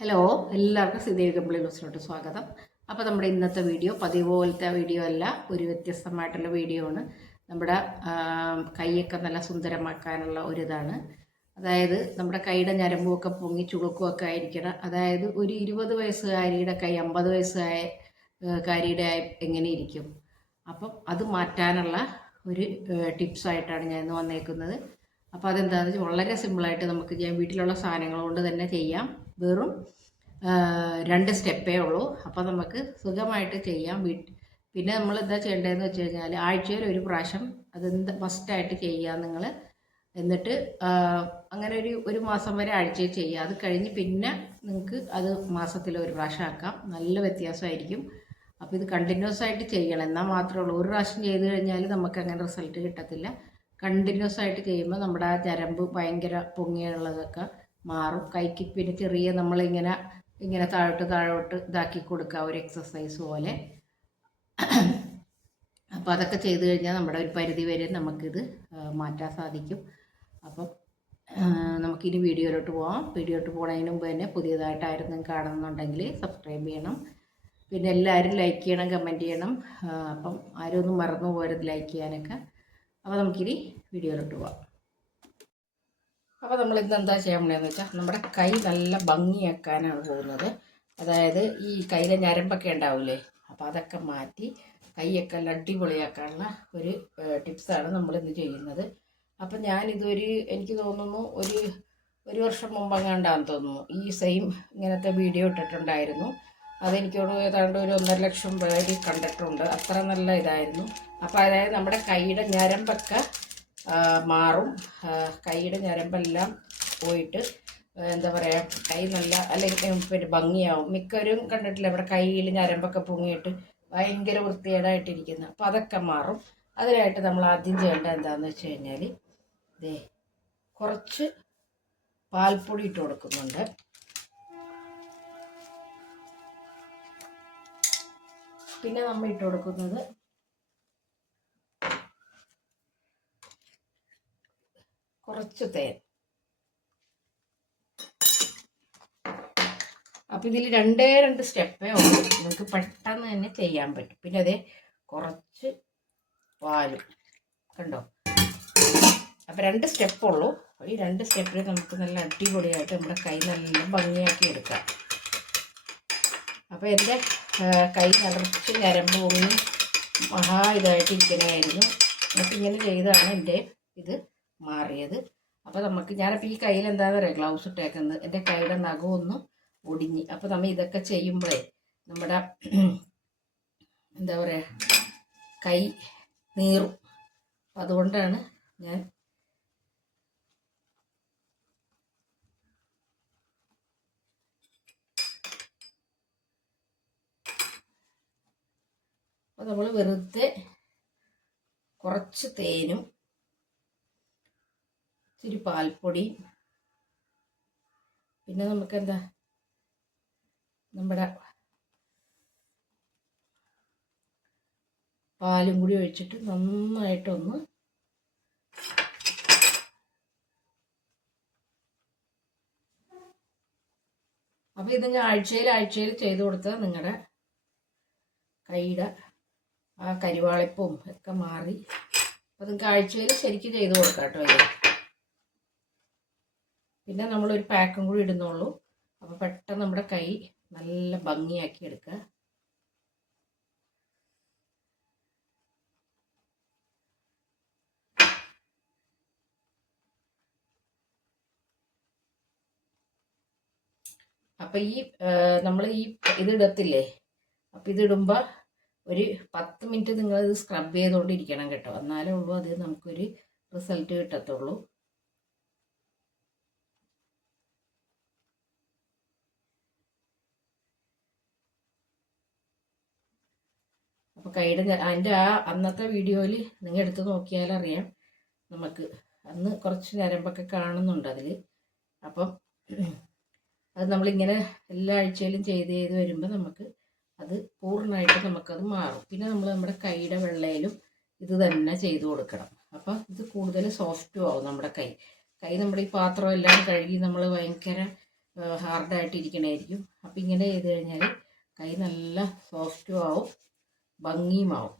Hello എല്ലാവർക്കും സിദ്ധി കമ്പിളി ന്യൂസിലോട്ട് സ്വാഗതം. അപ്പോൾ നമ്മുടെ ഇന്നത്തെ വീഡിയോ പതിവ് പോലത്തെ വീഡിയോ അല്ല ഒരു വ്യത്യസ്തമായിട്ടുള്ള വീഡിയോ ആണ്. നമ്മുടെ കൈയൊക്കെ നല്ല സുന്ദരമാക്കാനുള്ള ഒരിതാണ്. അതായത് നമ്മുടെ കൈയുടെ ഞരമ്പുമൊക്കെ പൊങ്ങി ചുളുക്കുമൊക്കെ ആയിരിക്കണം. അതായത് ഒരു ഇരുപത് വയസ്സുകാരിയുടെ കൈ അമ്പത് വയസ്സുകായ കാരിയുടെ എങ്ങനെ ഇരിക്കും? അപ്പം അത് മാറ്റാനുള്ള ഒരു ടിപ്സായിട്ടാണ് ഞാൻ ഇന്ന് വന്നേക്കുന്നത്. അപ്പോൾ അതെന്താണെന്ന് വെച്ചാൽ വളരെ സിമ്പിളായിട്ട് നമുക്ക് ചെയ്യാം വീട്ടിലുള്ള സാധനങ്ങൾ കൊണ്ട് തന്നെ ചെയ്യാം. വെറും രണ്ട് സ്റ്റെപ്പേ ഉള്ളൂ. അപ്പോൾ നമുക്ക് സുഖമായിട്ട് ചെയ്യാം. പിന്നെ നമ്മൾ എന്താ ചെയ്യേണ്ടതെന്ന് വെച്ച് കഴിഞ്ഞാൽ ആഴ്ചയിൽ ഒരു പ്രാവശ്യം അതെന്ത് മസ്റ്റായിട്ട് ചെയ്യുക നിങ്ങൾ എന്നിട്ട് അങ്ങനെ ഒരു ഒരു മാസം വരെ ആഴ്ചയിൽ ചെയ്യുക. അത് കഴിഞ്ഞ് പിന്നെ നിങ്ങൾക്ക് അത് മാസത്തിൽ ഒരു പ്രാവശ്യം ആക്കാം. നല്ല വ്യത്യാസമായിരിക്കും. അപ്പോൾ ഇത് കണ്ടിന്യൂസ് ആയിട്ട് ചെയ്യണം. എന്നാൽ മാത്രമേ ഉള്ളൂ. ഒരു പ്രാവശ്യം ചെയ്ത് കഴിഞ്ഞാൽ നമുക്ക് അങ്ങനെ റിസൾട്ട് കിട്ടത്തില്ല. കണ്ടിന്യൂസ് ആയിട്ട് ചെയ്യുമ്പോൾ നമ്മുടെ ആ ഞരമ്പ് ഭയങ്കര പൊങ്ങിയുള്ളതൊക്കെ മാറും. കൈക്ക് പിന്നെ ചെറിയ നമ്മളിങ്ങനെ ഇങ്ങനെ താഴോട്ട് താഴോട്ട് ഇതാക്കി കൊടുക്കുക ഒരു എക്സസൈസ് പോലെ. അപ്പോൾ അതൊക്കെ ചെയ്തു കഴിഞ്ഞാൽ നമ്മുടെ ഒരു പരിധി വരെ നമുക്കിത് മാറ്റാൻ സാധിക്കും. അപ്പം നമുക്കിനി വീഡിയോയിലോട്ട് പോകാം വീഡിയോയിലോട്ട് പോകുന്നതിന് മുമ്പ് തന്നെ പുതിയതായിട്ടായിരുന്നു കാണുന്നുണ്ടെങ്കിൽ സബ്സ്ക്രൈബ് ചെയ്യണം. പിന്നെ എല്ലാവരും ലൈക്ക് ചെയ്യണം കമന്റ് ചെയ്യണം. അപ്പം ആരും ഒന്നും മറന്നു പോകരുത് ലൈക്ക് ചെയ്യാനൊക്കെ. അപ്പോൾ നമുക്കിനി വീഡിയോയിലോട്ട് പോകാം അപ്പോൾ നമ്മൾ ഇന്ന് എന്താ ചെയ്യാൻ പോണെന്ന് വെച്ചാൽ നമ്മുടെ കൈ നല്ല ഭംഗിയാക്കാനാണ് പോകുന്നത്. അതായത് ഈ കയ്യിലെ ഞരമ്പൊക്കെ ഉണ്ടാവില്ലേ അപ്പോൾ അതൊക്കെ മാറ്റി കൈയൊക്കെ നല്ല അടിപൊളിയാക്കാനുള്ള ഒരു ടിപ്സാണ് നമ്മൾ ഇന്ന് ചെയ്യുന്നത്. അപ്പം ഞാനിതൊരു എനിക്ക് തോന്നുന്നു ഒരു ഒരു വർഷം മുമ്പെങ്ങാണ്ടാന്ന് തോന്നുന്നു ഈ സെയിം ഇങ്ങനത്തെ വീഡിയോ ഇട്ടിട്ടുണ്ടായിരുന്നു. അതെനിക്കോട് ഏതാണ്ട് ഒരു ഒന്നര ലക്ഷം പേര് കണ്ടിട്ടുണ്ട്. അത്ര നല്ല ഇതായിരുന്നു. അപ്പോൾ അതായത് നമ്മുടെ കൈയുടെ ഞരമ്പൊക്കെ മാറും. കൈയുടെ ഞരമ്പെല്ലാം പോയിട്ട് എന്താ പറയുക കൈ നല്ല അല്ലെങ്കിൽ പിന്നെ ഭംഗിയാവും. മിക്കവരും കണ്ടിട്ടില്ല ഇവിടെ കയ്യിൽ ഞരമ്പൊക്കെ പൊങ്ങിയിട്ട് ഭയങ്കര വൃത്തികേടായിട്ടിരിക്കുന്നത് അപ്പോൾ അതൊക്കെ മാറും. അതിനായിട്ട് നമ്മൾ ആദ്യം ചെയ്യേണ്ടത് എന്താണെന്ന് വെച്ച് കഴിഞ്ഞാൽ ഇതേ കുറച്ച് പാൽപ്പൊടി ഇട്ട് കൊടുക്കുന്നുണ്ട്. പിന്നെ നമ്മൾ ഇട്ട് കൊടുക്കുന്നത് കുറച്ച് തേൻ. അപ്പം ഇതിൽ രണ്ടേ രണ്ട് സ്റ്റെപ്പേ ഉള്ളൂ. നിങ്ങൾക്ക് പെട്ടെന്ന് തന്നെ ചെയ്യാൻ പറ്റും. പിന്നെ അതേ കുറച്ച് പാലും. കണ്ടോ? അപ്പം രണ്ട് സ്റ്റെപ്പ് ഉള്ളൂ. ഈ രണ്ട് സ്റ്റെപ്പിൽ നമുക്ക് നല്ല അടിപൊളിയായിട്ട് നമ്മുടെ കൈ നല്ല ഭംഗിയാക്കി എടുക്കാം. അപ്പോൾ എന്റെ ആ, കൈ നിറച്ച് ഞരമ്പ് പൊങ്ങി മഹാ ഇതായിട്ട് ഇരിക്കണമായിരുന്നു അപ്പം ഇങ്ങനെ ചെയ്താണ് എന്റെ ഇത്. മാറിയത്. അപ്പോൾ നമുക്ക് ഞാനിപ്പോൾ ഈ കയ്യിൽ എന്താണെന്ന് പറയുക ഗ്ലൗസ് ഇട്ടേക്കുന്നത്. എന്റെ കൈയുടെ നഖമൊന്നും ഒടിഞ്ഞ്. അപ്പോൾ നമ്മൾ ഇതൊക്കെ ചെയ്യുമ്പോഴേ നമ്മുടെ എന്താ പറയുക കൈ നീറും. അതുകൊണ്ടാണ് ഞാൻ അപ്പോൾ നമ്മൾ വെറുതെ കുറച്ച് തേനും ഇച്ചിരി പാൽപ്പൊടി. പിന്നെ നമുക്ക് എന്താ നമ്മുടെ പാലും കൂടി ഒഴിച്ചിട്ട് നന്നായിട്ടൊന്ന് അപ്പോൾ ഇത് ഞാൻ ആഴ്ചയിൽ ആഴ്ചയിൽ ചെയ്ത് കൊടുത്താൽ നിങ്ങളുടെ കൈയുടെ ആ കരിവാളിപ്പും ഒക്കെ മാറി. അപ്പോൾ നിങ്ങൾക്ക് ആഴ്ചയിൽ ശരിക്കും ചെയ്ത് കൊടുക്കാം കേട്ടോ പിന്നെ നമ്മൾ ഒരു പാക്കും കൂടി ഇടുന്നുള്ളൂ. അപ്പോൾ പെട്ടെന്ന് നമ്മുടെ കൈ നല്ല ഭംഗിയാക്കി എടുക്കുക അപ്പം ഈ നമ്മൾ ഈ ഇത് ഇടത്തില്ലേ? അപ്പം ഇതിടുമ്പോൾ ഒരു പത്ത് മിനിറ്റ് നിങ്ങൾ ഇത് സ്ക്രബ് ചെയ്തുകൊണ്ടിരിക്കണം കേട്ടോ. എന്നാലേ ഉള്ളൂ അത് നമുക്കൊരു റിസൾട്ട് കിട്ടത്തുള്ളൂ. അപ്പോൾ കൈയുടെ അതിന്റെ ആ അന്നത്തെ വീഡിയോയിൽ നിങ്ങൾ എടുത്ത് നോക്കിയാൽ അറിയാം. നമുക്ക് അന്ന് കുറച്ച് ഞരമ്പൊക്കെ കാണുന്നുണ്ട് അതിൽ അപ്പം അത് നമ്മളിങ്ങനെ എല്ലാ ആഴ്ചയിലും ചെയ്ത് ചെയ്ത് വരുമ്പോൾ നമുക്ക് അത് പൂർണമായിട്ട് നമുക്കത് മാറും. പിന്നെ നമ്മൾ നമ്മുടെ കൈയുടെ വെള്ളയിലും ഇത് തന്നെ ചെയ്ത് കൊടുക്കണം. അപ്പം ഇത് കൂടുതൽ സോഫ്റ്റും ആവും നമ്മുടെ കൈ. കൈ നമ്മുടെ ഈ പാത്രം എല്ലാം കഴുകി നമ്മൾ ഭയങ്കര ഹാർഡായിട്ട് ഇരിക്കണമായിരിക്കും അപ്പം ഇങ്ങനെ ചെയ്ത് കഴിഞ്ഞാൽ കൈ നല്ല സോഫ്റ്റും ആവും. ഭംഗിയുമാവും.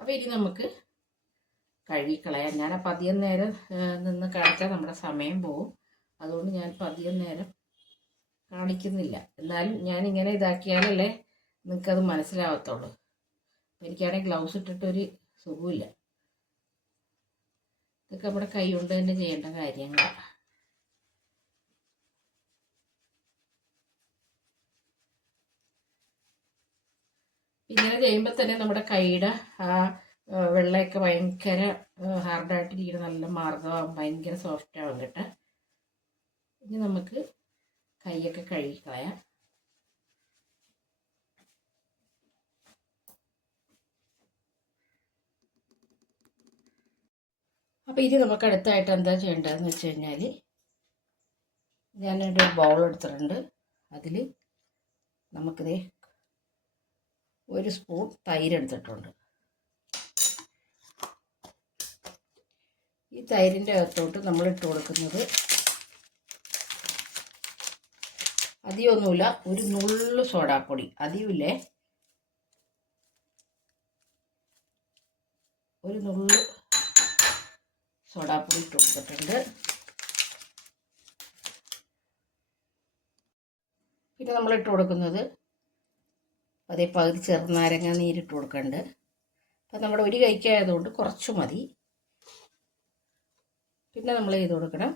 അപ്പോൾ ഇനി നമുക്ക് കഴുകിക്കളയാം. ഞാൻ അധികം നേരം നിന്ന് കാണിച്ചാൽ നമ്മുടെ സമയം പോവും. അതുകൊണ്ട് ഞാൻ പതിയ നേരം കാണിക്കുന്നില്ല. എന്നാലും ഞാൻ ഇങ്ങനെ ഇതാക്കിയാലല്ലേ നിങ്ങൾക്കത് മനസ്സിലാവത്തുള്ളൂ. എനിക്കാണെങ്കിൽ ഗ്ലൗസ് ഇട്ടിട്ടൊരു സുഖമില്ല ഇതൊക്കെ നമ്മുടെ കൈ കൊണ്ട് തന്നെ ചെയ്യേണ്ട കാര്യങ്ങളാണ് ഇങ്ങനെ ചെയ്യുമ്പോൾ തന്നെ നമ്മുടെ കൈയുടെ ആ വെള്ളമൊക്കെ ഭയങ്കര ഹാർഡായിട്ടിരിക്കുന്ന നല്ല മാർഗമാകും ഭയങ്കര സോഫ്റ്റ് ആവും കേട്ടോ. ഇനി നമുക്ക് കൈയൊക്കെ കഴുകിക്കളയാം അപ്പോൾ ഇനി നമുക്ക് അടുത്തായിട്ട് എന്താ ചെയ്യേണ്ടതെന്ന് വെച്ച് കഴിഞ്ഞാൽ ഞാനൊരു ബൗൾ എടുത്തിട്ടുണ്ട്. അതിൽ നമുക്കിത് ഒരു സ്പൂൺ തൈര് എടുത്തിട്ടുണ്ട്. ഈ തൈരിന്റെ അകത്തോട്ട് നമ്മൾ ഇട്ട് കൊടുക്കുന്നത് അധികമൊന്നുമില്ല ഒരു നുള്ളു സോഡാപ്പൊടി. അധികമില്ലേ ഒരു നുള്ളു സോഡാപ്പൊടി ഇട്ട് കൊടുത്തിട്ടുണ്ട്. പിന്നെ നമ്മൾ ഇട്ട് കൊടുക്കുന്നത് അതേ പകുതി ചെറുനാരങ്ങ നീരിട്ട് കൊടുക്കുന്നുണ്ട്. അപ്പം നമ്മുടെ ഒരു കൈക്കായതുകൊണ്ട് കുറച്ച് മതി. പിന്നെ നമ്മൾ ചെയ്ത് കൊടുക്കണം.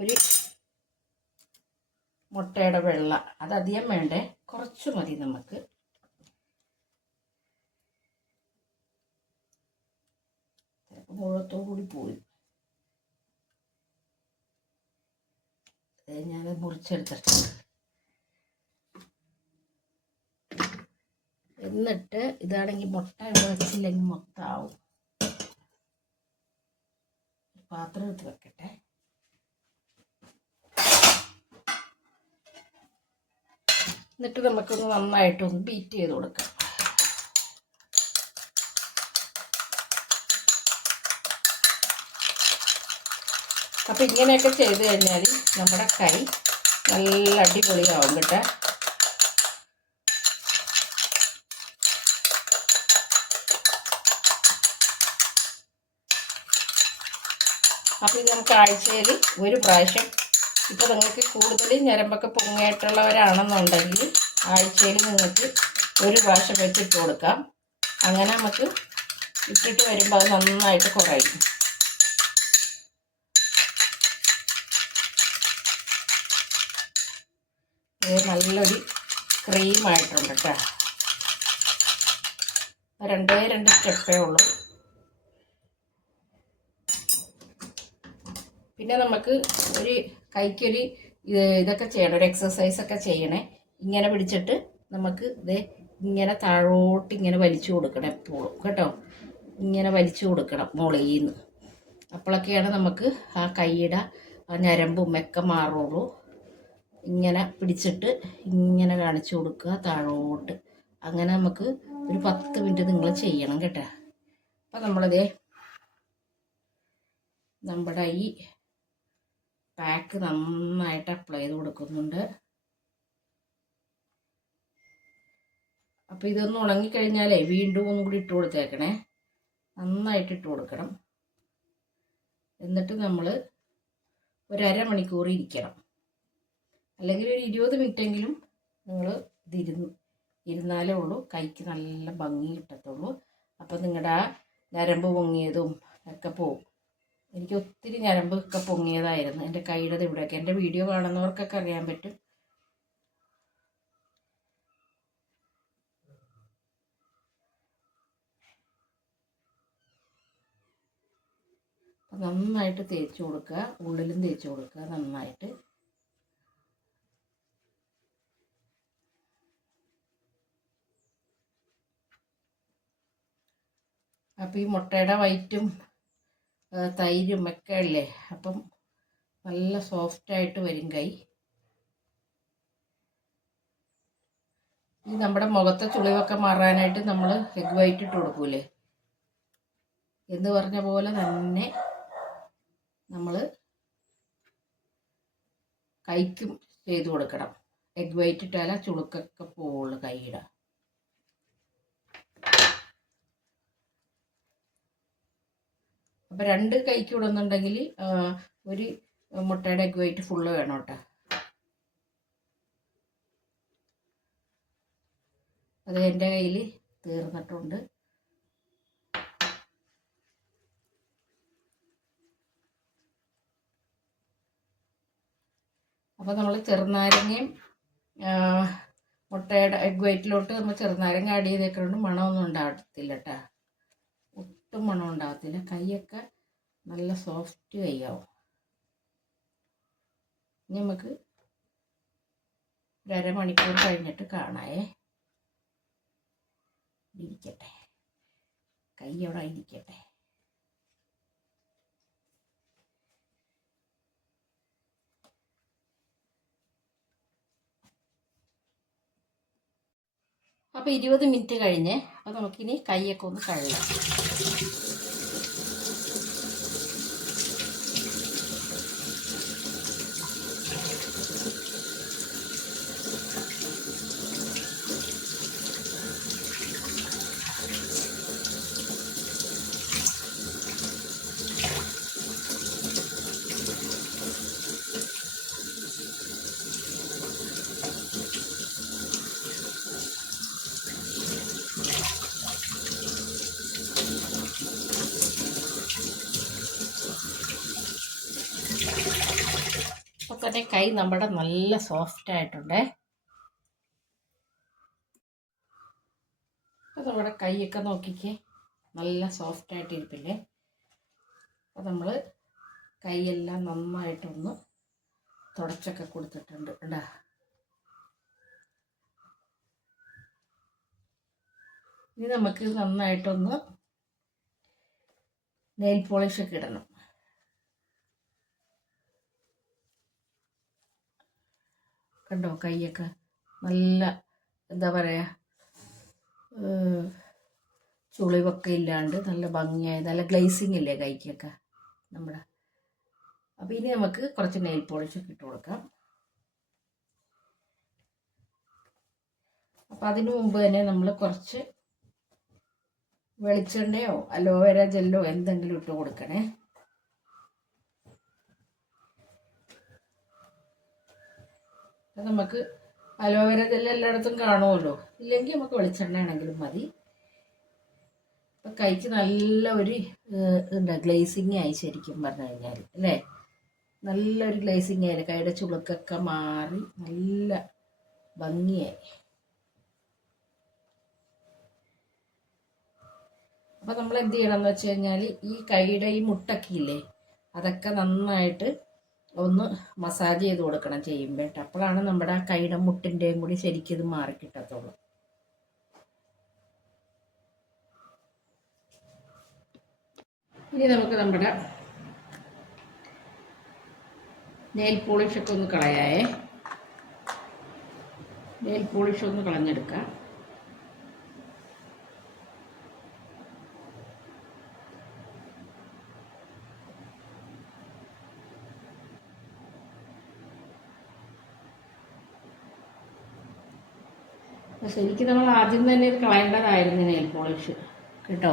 ഒരു മുട്ടയുടെ വെള്ള അതധികം വേണ്ടേ കുറച്ച് മതി നമുക്ക്. കൂടി പോയി. ഞാൻ മുറിച്ചെടുത്തിട്ടുണ്ട്. എന്നിട്ട് ഇതാണെങ്കിൽ മുട്ട ഇവിടെ വെച്ചില്ലെങ്കിൽ മൊത്തമാവും. പാത്രം എടുത്ത് വെക്കട്ടെ. എന്നിട്ട് നമുക്കൊന്ന് നന്നായിട്ടൊന്ന് ബീറ്റ് ചെയ്ത് കൊടുക്കാം. അപ്പം ഇങ്ങനെയൊക്കെ ചെയ്ത് കഴിഞ്ഞാൽ നമ്മുടെ കൈ നല്ല അടിപൊളിയാവും കേട്ടോ. അപ്പോൾ ഇത് നമുക്ക് ആഴ്ചയിൽ ഒരു പ്രാവശ്യം ഇപ്പോൾ നിങ്ങൾക്ക് കൂടുതൽ ഞരമ്പൊക്കെ പൊങ്ങിയിട്ടുള്ളവരാണെന്നുണ്ടെങ്കിൽ ആഴ്ചയിൽ നിങ്ങൾക്ക് ഒരു പ്രാവശ്യം വെച്ചിട്ട് കൊടുക്കാം. അങ്ങനെ നമുക്ക് ഇട്ടിട്ട് വരുമ്പോൾ അത് നന്നായിട്ട് കുറയും. ഇത് നല്ലൊരു ക്രീമായിട്ടുണ്ട് കേട്ടോ. രണ്ടേ രണ്ട് സ്റ്റെപ്പേ ഉള്ളൂ. പിന്നെ നമുക്ക് ഒരു കൈക്കൊരു ഇതൊക്കെ ചെയ്യണം ഒരു എക്സസൈസ് ഒക്കെ ചെയ്യണേ. ഇങ്ങനെ പിടിച്ചിട്ട് നമുക്ക് ഇത് ഇങ്ങനെ താഴോട്ട് ഇങ്ങനെ വലിച്ചു കൊടുക്കണം എപ്പോഴും കേട്ടോ. ഇങ്ങനെ വലിച്ചു കൊടുക്കണം മുളയിന്ന് അപ്പോഴൊക്കെയാണ് നമുക്ക് ആ കൈയുടെ ആ ഞരമ്പും ഒക്കെ മാറുള്ളൂ. ഇങ്ങനെ പിടിച്ചിട്ട് ഇങ്ങനെ കാണിച്ചു കൊടുക്കുക താഴോട്ട്. അങ്ങനെ നമുക്ക് ഒരു പത്ത് മിനിറ്റ് നിങ്ങൾ ചെയ്യണം കേട്ടോ. അപ്പം നമ്മളിതേ നമ്മുടെ ഈ പാക്ക് നന്നായിട്ട് അപ്ലൈ ചെയ്ത് കൊടുക്കുന്നുണ്ട്. അപ്പോൾ ഇതൊന്ന് ഉണങ്ങിക്കഴിഞ്ഞാലേ വീണ്ടും ഒന്നും കൂടി ഇട്ട് കൊടുത്തേക്കണേ. നന്നായിട്ട് ഇട്ട് കൊടുക്കണം. എന്നിട്ട് നമ്മൾ ഒരു ഇരിക്കണം. അല്ലെങ്കിൽ ഒരു ഇരുപത് മിനിറ്റെങ്കിലും നിങ്ങൾ ഇതിരുന്ന് ഇരുന്നാലേ ഉള്ളൂ. കൈക്ക് നല്ല ഭംഗി കിട്ടത്തുള്ളൂ. അപ്പോൾ നിങ്ങളുടെ ആ ഞരമ്പ് പൊങ്ങിയതും ഒക്കെ പോവും. എനിക്ക് ഒത്തിരി ഞരമ്പ് ഒക്കെ പൊങ്ങിയതായിരുന്നു. എന്റെ കൈയുടെ ഇവിടെയൊക്കെ. എന്റെ വീഡിയോ കാണുന്നവർക്കൊക്കെ അറിയാൻ പറ്റും. നന്നായിട്ട് തേച്ച് കൊടുക്കുക. ഉള്ളിലും തേച്ച് കൊടുക്കുക നന്നായിട്ട്. അപ്പോൾ ഈ മുട്ടയുടെ വൈറ്റും തൈരും ഒക്കെ അല്ലേ? അപ്പം നല്ല സോഫ്റ്റായിട്ട് വരും കൈ. ഈ നമ്മുടെ മുഖത്തെ ചുളിവൊക്കെ മാറാനായിട്ട് നമ്മൾ എഗ് വൈറ്റ് ഇട്ട് കൊടുക്കൂലേ? എന്ന് പറഞ്ഞ പോലെ തന്നെ നമ്മൾ കൈക്കും ചെയ്ത് കൊടുക്കണം. എഗ് വൈറ്റ് ഇട്ടാലേ ചുളുക്കൊക്കെ പോവുള്ളൂ കൈയുടെ. അപ്പം രണ്ട് കൈക്ക് ഇടുന്നുണ്ടെങ്കിൽ ഒരു മുട്ടയുടെ എഗ് വൈറ്റ് ഫുള്ള് വേണം കേട്ടോ. അത് എന്റെ കയ്യിൽ തീർന്നിട്ടുണ്ട്. അപ്പോൾ നമ്മൾ ചെറുനാരങ്ങയും മുട്ടയുടെ എഗ് വൈറ്റിലോട്ട് നമ്മൾ ചെറുനാരങ്ങ ആഡ് ചെയ്തേക്കുന്നുണ്ട് മണമൊന്നും ഉണ്ടാകത്തില്ല കേട്ടോ. ഒട്ടും മണം ഉണ്ടാകത്തില്ല കൈയൊക്കെ നല്ല സോഫ്റ്റ് കൈയാവും. ഇനി നമുക്ക് ഒരമണിക്കൂർ കഴിഞ്ഞിട്ട് കാണായേ ഇരിക്കട്ടെ. കൈ അവിടെ ഇരിക്കട്ടെ. അപ്പോൾ ഇരുപത് മിനിറ്റ് കഴിഞ്ഞ് അപ്പോൾ നമുക്കിനി കൈയൊക്കെ ഒന്ന് കഴുകാം. Thank you. തന്നെ കൈ നമ്മുടെ നല്ല സോഫ്റ്റ് ആയിട്ടുണ്ട്. അപ്പോൾ നമ്മുടെ കൈയൊക്കെ നോക്കിക്കേ. നല്ല സോഫ്റ്റ് ആയിട്ട് ഇരിപ്പില്ലേ അപ്പോൾ നമ്മൾ കൈയെല്ലാം നന്നായിട്ടൊന്ന് തുടച്ചൊക്കെ കൊടുത്തിട്ടുണ്ട് ഇടാ ഇനി നമുക്ക് നന്നായിട്ടൊന്ന് നെയിൽ പോളിഷൊക്കെ ഇടണം. കണ്ടോ? കൈയൊക്കെ നല്ല എന്താ പറയുക ചുളിവൊക്കെ ഇല്ലാണ്ട് നല്ല ഭംഗിയായി നല്ല ഗ്ലേസിങ് ഇല്ലേ കൈക്കൊക്കെ നമ്മുടെ. അപ്പോൾ ഇനി നമുക്ക് കുറച്ച് നെയിൽ പോളിഷൊക്കെ ഇട്ട് കൊടുക്കാം. അപ്പോൾ അതിനു മുമ്പ് തന്നെ നമ്മൾ കുറച്ച് വെളിച്ചെണ്ണയോ അലോവേര ജെല്ലോ എന്തെങ്കിലും ഇട്ട് കൊടുക്കണേ. അപ്പം നമുക്ക് അലോവേര ജെല്ല് എല്ലായിടത്തും കാണുമല്ലോ. ഇല്ലെങ്കിൽ നമുക്ക് വെളിച്ചെണ്ണ ആണെങ്കിലും മതി. അപ്പം കൈക്ക് നല്ല ഒരു എന്താ ഗ്ലേസിങ് ആയി ശരിക്കും പറഞ്ഞു കഴിഞ്ഞാൽ അല്ലേ? നല്ലൊരു ഗ്ലേസിങ് ആയി കൈയുടെ ചുളുക്കൊക്കെ മാറി നല്ല ഭംഗിയായി. അപ്പം നമ്മൾ എന്ത് ചെയ്യണം എന്ന് വെച്ച് കഴിഞ്ഞാൽ ഈ കൈയുടെ ഈ മുട്ടൊക്കെ ഇല്ലേ അതൊക്കെ നന്നായിട്ട് ഒന്ന് മസാജ് ചെയ്ത് കൊടുക്കണം ചെയ്യുമ്പോൾ അപ്പോഴാണ് നമ്മുടെ ആ കൈയുടെ മുട്ടിന്റെയും കൂടി ശരിക്കും ഇത് മാറിക്കിട്ടത്തുള്ളൂ ഇനി നമുക്ക് നമ്മുടെ നെയിൽ പോളിഷൊക്കെ ഒന്ന് കളയായേ നെയിൽ പോളിഷ് ഒന്ന് കളഞ്ഞെടുക്കാം. ശരിക്കും നമ്മൾ ആദ്യം തന്നെ ഇത് കളയേണ്ടതായിരുന്നു നെയിൽ പോളിഷ് കേട്ടോ?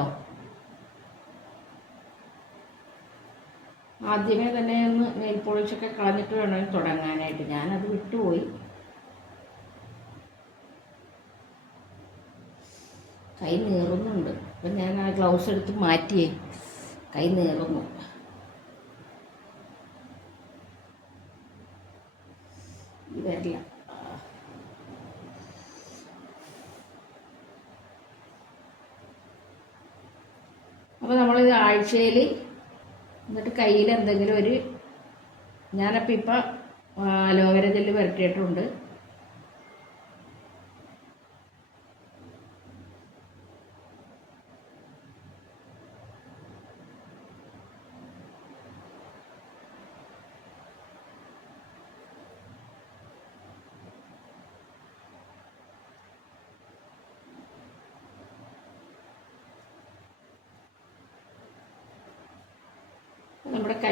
ആദ്യമേ തന്നെ ഒന്ന് നെയിൽ പോളിഷൊക്കെ കളഞ്ഞിട്ട് വേണം തുടങ്ങാനായിട്ട്. ഞാനത് വിട്ടുപോയി. കൈ നീറുന്നുണ്ട്. അപ്പം ഞാൻ ആ ഗ്ലൗസ് എടുത്ത് മാറ്റിയേ. കൈ നീറുന്നു. വരില്ല അപ്പോൾ നമ്മൾ ആഴ്ചയിൽ എന്നിട്ട് കയ്യിൽ എന്തെങ്കിലും ഒരു ഞാനപ്പോൾ ഇപ്പം അലോവേര ജെല്ല് പുരട്ടിയിട്ടുണ്ട്.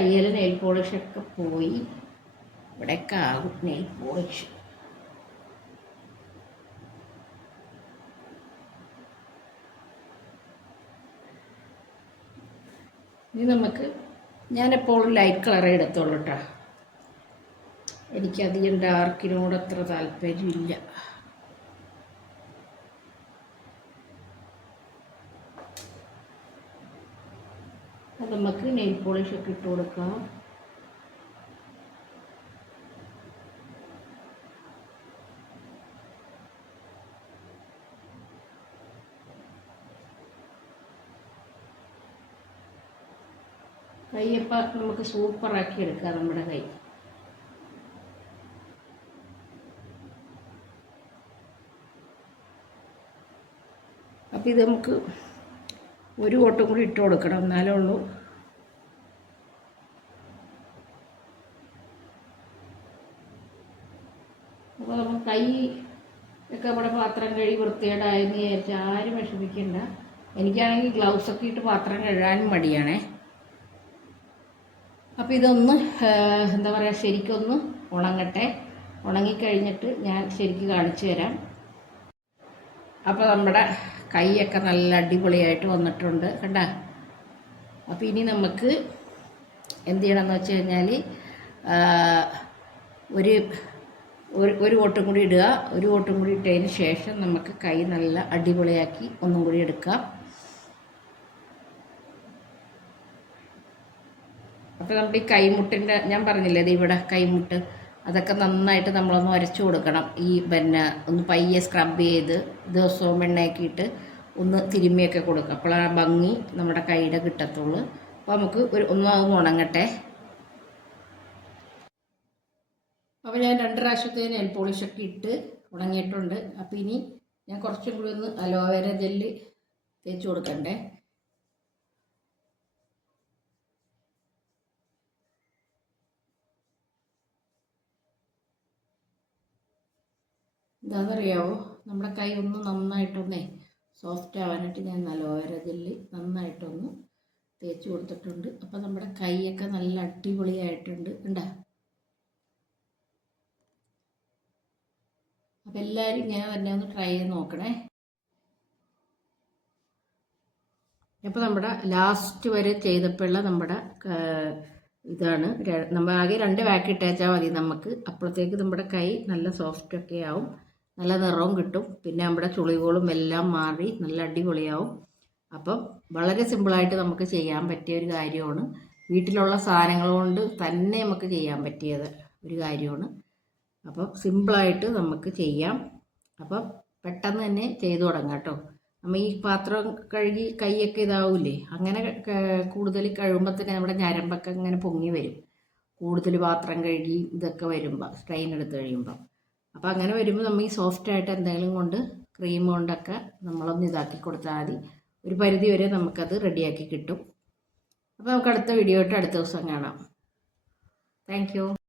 കയ്യിൽ നെയിൽ പോളിഷൊക്കെ പോയി. ഇവിടെയൊക്കെ ആകും നെയിൽ പോളിഷ് ഇനി നമുക്ക് ഞാനെപ്പോഴും ലൈറ്റ് കളറെ എടുത്തോളൂ കേട്ടോ എനിക്കധികം ഡാർക്കിനോട് അത്ര താല്പര്യമില്ല അത് നമുക്ക് നെയിൽ പോളിഷ് ഒക്കെ ഇട്ട് കൊടുക്കാം. കയ്യപ്പം നമുക്ക് സൂപ്പറാക്കി എടുക്കാം നമ്മുടെ കൈ. അപ്പോൾ ഇത് നമുക്ക് ഒരു ഓട്ടം കൂടി ഇട്ട് കൊടുക്കണം എന്നാലേ ഉള്ളൂ അപ്പോൾ നമ്മൾ കൈ ഒക്കെ നമ്മുടെ പാത്രം കഴുകി വൃത്തികേടായെന്ന് വിചാരിച്ച് ആരും വിഷമിക്കണ്ട. എനിക്കാണെങ്കിൽ ഗ്ലൗസ് ഒക്കെ ഇട്ട് പാത്രം കഴുകാനും മടിയാണേ. അപ്പോൾ ഇതൊന്ന് എന്താ പറയുക ശരിക്കൊന്ന് ഉണങ്ങട്ടെ. ഉണങ്ങിക്കഴിഞ്ഞിട്ട് ഞാൻ ശരിക്ക് കാണിച്ചു തരാം. അപ്പോൾ നമ്മുടെ കൈയൊക്കെ നല്ല അടിപൊളിയായിട്ട് വന്നിട്ടുണ്ട് കണ്ട? അപ്പോൾ ഇനി നമുക്ക് എന്ത് ചെയ്യണമെന്ന് വെച്ച് കഴിഞ്ഞാൽ ഒരു ഒരു ഒരു ഓട്ടം കൂടി ഇടുക. ഒരു ഓട്ടം കൂടി ഇട്ടതിന് ശേഷം നമുക്ക് കൈ നല്ല അടിപൊളിയാക്കി ഒന്നും കൂടി എടുക്കാം. അപ്പോൾ നമുക്ക് ഈ കൈമുട്ടിന്റെ ഞാൻ പറഞ്ഞില്ലേ ഇത് ഇവിടെ കൈമുട്ട്. അതൊക്കെ നന്നായിട്ട് നമ്മളൊന്ന് ഉരച്ചു കൊടുക്കണം. ഈ പിന്നെ ഒന്ന് പയ്യെ സ്ക്രബ് ചെയ്ത് ദിവസവും എണ്ണയാക്കിയിട്ട് ഒന്ന് തിരുമ്മിയൊക്കെ കൊടുക്കുക അപ്പോൾ ആ ഭംഗി നമ്മുടെ കൈയുടെ കിട്ടത്തുള്ളൂ. അപ്പോൾ നമുക്ക് ഒരു ഒന്നാമത് ഉണങ്ങട്ടെ. അപ്പോൾ ഞാൻ രണ്ട് പ്രാവശ്യത്തെ നെയിൽ പോളിഷൊക്കെ ഇട്ട് ഉണങ്ങിയിട്ടുണ്ട്. അപ്പോൾ ഇനി ഞാൻ കുറച്ചും കൂടി ഒന്ന് അലോവേര ജെല്ല് തേച്ച് കൊടുക്കണ്ടേ? എന്താണെന്നറിയാവോ നമ്മുടെ കൈ ഒന്ന് നന്നായിട്ടൊന്നേ സോഫ്റ്റ് ആവാനായിട്ട് ഞാൻ അലോവേര ജെല്ല് നന്നായിട്ടൊന്ന് തേച്ച് കൊടുത്തിട്ടുണ്ട്. അപ്പോൾ നമ്മുടെ കൈയൊക്കെ നല്ല അടിപൊളിയായിട്ടുണ്ട്. കണ്ടോ? അപ്പോൾ എല്ലാവരും ഇങ്ങനെ തന്നെ ഒന്ന് ട്രൈ ചെയ്ത് നോക്കണേ. അപ്പോൾ നമ്മുടെ ലാസ്റ്റ് വരെ ചെയ്തപ്പോഴുള്ള നമ്മുടെ ഇതാണ്. നമ്മൾ ആകെ രണ്ട് വാക്ക് ഇട്ടേച്ചാൽ മതി നമുക്ക്. അപ്പോഴത്തേക്ക് നമ്മുടെ കൈ നല്ല സോഫ്റ്റ് ഒക്കെ ആവും. നല്ല നിറവും കിട്ടും. പിന്നെ നമ്മുടെ ചുളിവുകളും എല്ലാം മാറി നല്ല അടിപൊളിയാവും. അപ്പം വളരെ സിമ്പിളായിട്ട് നമുക്ക് ചെയ്യാൻ പറ്റിയ ഒരു കാര്യമാണ്. വീട്ടിലുള്ള സാധനങ്ങൾ കൊണ്ട് തന്നെ നമുക്ക് ചെയ്യാൻ പറ്റിയത് ഒരു കാര്യമാണ്. അപ്പം സിമ്പിളായിട്ട് നമുക്ക് ചെയ്യാം. അപ്പം പെട്ടെന്ന് തന്നെ ചെയ്തു തുടങ്ങാം കേട്ടോ. നമ്മൾ ഈ പാത്രം കഴുകി കൈയൊക്കെ ഇതാവൂലേ? അങ്ങനെ കൂടുതൽ കഴുകുമ്പോൾ തന്നെ നമ്മുടെ ഞരമ്പൊക്കെ ഇങ്ങനെ പൊങ്ങി വരും. കൂടുതൽ പാത്രം കഴുകി ഇതൊക്കെ വരുമ്പോൾ സ്ട്രെയിൻ എടുത്ത് കഴിയുമ്പോൾ അപ്പോൾ അങ്ങനെ വരുമ്പോൾ നമ്മൾ ഈ സോഫ്റ്റ് ആയിട്ട് എന്തെങ്കിലും കൊണ്ട് ക്രീം കൊണ്ടൊക്കെ നമ്മളൊന്ന് ഇതാക്കി കൊടുത്താൽ മതി. ഒരു പരിധി വരെ നമുക്കത് റെഡിയാക്കി കിട്ടും. അപ്പോൾ നമുക്ക് അടുത്ത വീഡിയോ ആയിട്ട് അടുത്ത ദിവസം കാണാം. താങ്ക്